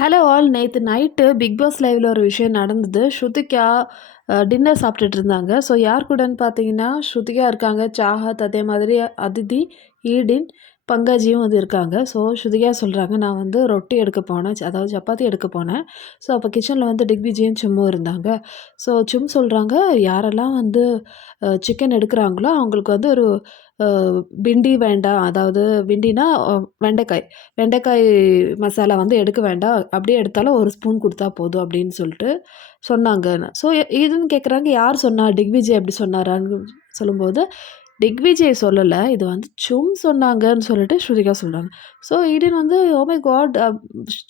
Hello all நேற்று night big boss லைவில் ஒரு விஷயம் நடந்தது. ஸ்ருதிகா டின்னர் சாப்பிட்டுட்டு இருந்தாங்க. ஸோ யார் கூடன்னு பார்த்தீங்கன்னா ஸ்ருதிகா இருக்காங்க. சாஹத் அதே மாதிரி அதிதி ஈடின். பங்காஜியும் வந்து இருக்காங்க. ஸோ ஸ்ருதிகா சொல்கிறாங்க நான் வந்து ரொட்டி எடுக்க போனேன். அதாவது சப்பாத்தி எடுக்க போனேன். ஸோ அப்போ கிச்சனில் வந்து டிக்விஜியும் சும்மும் இருந்தாங்க. ஸோ சும் சொல்கிறாங்க யாரெல்லாம் வந்து சிக்கன் எடுக்கிறாங்களோ அவங்களுக்கு வந்து ஒரு பிண்டி வேண்டாம் அதாவது பிண்டினா வெண்டைக்காய். வெண்டைக்காய் மசாலா வந்து எடுக்க வேண்டாம். அப்படியே எடுத்தாலும் ஒரு ஸ்பூன் கொடுத்தா போதும். அப்படின்னு சொல்லிட்டு சொன்னாங்க. ஸோ இதுன்னு கேட்குறாங்க யார் சொன்னா? டிக்விஜி அப்படி சொன்னாரான்னு சொல்லும்போது திக்விஜய் சொல்லலை. இது வந்து சும் சொன்னாங்கன்னு சொல்லிட்டு ஸ்ருதிகா சொல்கிறாங்க ஸோ ஈடன் வந்து oh ஓமை காட்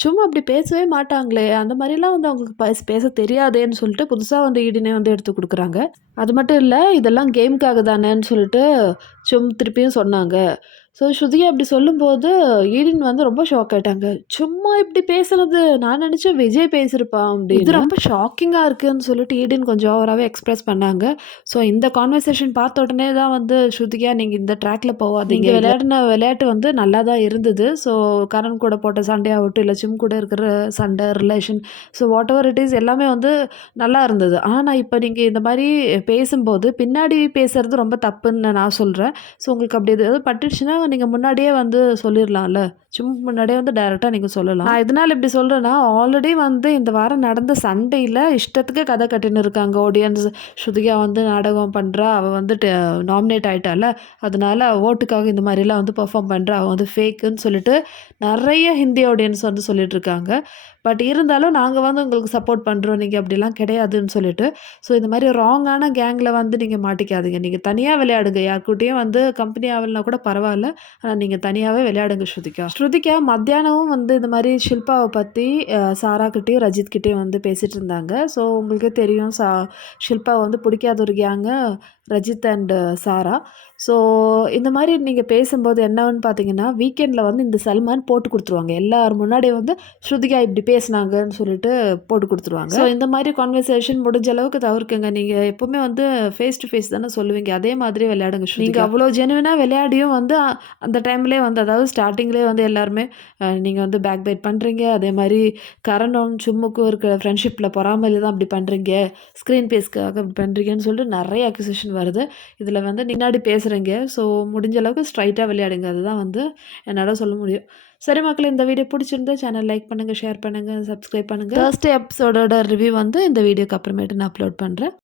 சும்மா அப்படி பேசவே மாட்டாங்களே. அந்த மாதிரிலாம் வந்து அவங்களுக்கு பேச தெரியாதேன்னு சொல்லிட்டு புதுசாக வந்து ஈடினே வந்து எடுத்து கொடுக்குறாங்க. அது மட்டும் இல்லை இதெல்லாம் கேமுக்காக தானேன்னு சொல்லிட்டு சும் திருப்பியும் சொன்னாங்க. ஸோ ஸ்ருதியா அப்படி சொல்லும்போது ஈடின் வந்து ரொம்ப ஷாக் ஆயிட்டாங்க. சும்மா இப்படி பேசுறது? நான் நினச்சேன் விஜய் பேசியிருப்பான் அப்படின்னு. இது ரொம்ப ஷாக்கிங்காக இருக்குன்னு சொல்லிட்டு ஈடின் கொஞ்சம் ஓவராகவே எக்ஸ்பிரஸ் பண்ணாங்க. ஸோ இந்த கான்வர்சேஷன் பார்த்த உடனே தான் வந்து ஸ்ருதியா நீங்கள் இந்த ட்ராக்ல போகாதீங்க. விளையாடின விளையாட்டு வந்து நல்லா தான் இருந்தது. ஸோ கரண் கூட போட்ட சண்டே ஆகட்டும் இல்லை சிம் கூட இருக்கிற சண்டை relation so whatever it is எல்லாமே வந்து நல்லா இருந்தது. ஆனால் இப்போ நீங்கள் இந்த மாதிரி பேசும்போது பின்னாடி பேசுறது ரொம்ப தப்புன்னு நான் சொல்கிறேன் ஸோ உங்களுக்கு அப்படி எதாவது பட்டுச்சுன்னா நீங்கள் முன்னாடியே வந்து சொல்லிடலாம்ல சும்மா முன்னாடியே வந்து டைரெக்டாக நீங்கள் சொல்லலாம். நான் இதனால் இப்படி சொல்கிறேன்னா ஆல்ரெடி வந்து இந்த வாரம் நடந்த சண்டையில் இஷ்டத்துக்கு கதை கட்டின்னு இருக்காங்க. ஆடியன்ஸ் ஸ்ருதிகா வந்து நாடகம் பண்ணுறா அவள் வந்து நாமினேட் ஆகிட்டால அதனால ஓட்டுக்காக இந்த மாதிரிலாம் வந்து பெர்ஃபார்ம் பண்ணுறா அவள் வந்து ஃபேக்குன்னு சொல்லிட்டு நிறைய ஹிந்தி ஆடியன்ஸ் வந்து சொல்லிட்டு இருக்காங்க பட் இருந்தாலும் நாங்கள் வந்து உங்களுக்கு சப்போர்ட் பண்ணுறோம் நீங்கள் அப்படிலாம் கிடையாதுன்னு சொல்லிட்டு. ஸோ இந்த மாதிரி ராங்கான கேங்கில் வந்து நீங்கள் மாட்டிக்காதீங்க. நீங்கள் தனியாக விளையாடுங்க. யாருக்கிட்டையும் வந்து கம்பெனி ஆகலனா கூட பரவாயில்ல. ஆனால் நீங்கள் தனியாகவே விளையாடுங்க ஸ்ருதிகா. ஸ்ருதிகா மத்தியானமும் வந்து இந்த மாதிரி ஷில்பாவை பற்றி சாராக்கிட்டேயும் ரஜித்கிட்டேயும் வந்து பேசிகிட்டு இருந்தாங்க. ஸோ உங்களுக்கே தெரியும் சா ஷில்பாவை வந்து பிடிக்காத ஒரு gang Rajat and Sara. So இந்த மாதிரி நீங்கள் பேசும்போது என்னன்னு பார்த்தீங்கன்னா வீக்கெண்டில் வந்து இந்த சல்மான் போட்டு கொடுத்துருவாங்க. எல்லார் முன்னாடியே வந்து ஸ்ருதிகா இப்படி பேசினாங்கன்னு சொல்லிட்டு போட்டு கொடுத்துருவாங்க. ஸோ இந்த மாதிரி கான்வர்சேஷன் முடிஞ்ச அளவுக்கு தவிர்க்குங்க. நீங்கள் எப்போவுமே வந்து ஃபேஸ் டு ஃபேஸ் தானே சொல்லுவீங்க. அதே மாதிரி விளையாடுங்க நீங்கள் அவ்வளோ ஜெனுவினாக விளையாடியும் வந்து அந்த டைம்லேயே வந்து அதாவது ஸ்டார்டிங்லேயே வந்து எல்லாருமே நீங்கள் வந்து பேக் பைட் பண்ணுறீங்க அதே மாதிரி கரண்டும் சும்முக்கும் இருக்கிற ஃப்ரெண்ட்ஷிப்பில் பொறாமல் தான் அப்படி பண்ணுறீங்க ஸ்க்ரீன் பேஸ்க்காக அப்படி பண்ணுறீங்கன்னு சொல்லிட்டு நிறைய அக்யூசேஷன் வருது. இதில் வந்து முன்னாடி பேசுகிறீங்க ஸோ முடிஞ்ச அளவுக்கு ஸ்ட்ரைட்டாக விளையாடுங்க. அதுதான் வந்து என்னால் சொல்ல முடியும். சரி மக்கள் இந்த வீடியோ பிடிச்சிருந்தா சேனல் லைக் பண்ணுங்கள் ஷேர் பண்ணுங்கள் சப்ஸ்கிரைப் பண்ணுங்கள் ஃபர்ஸ்ட் எபிசோடோட ரிவ்யூ வந்து இந்த வீடியோக்கு அப்புறமேட்டு நான் அப்லோட் பண்ணுறேன்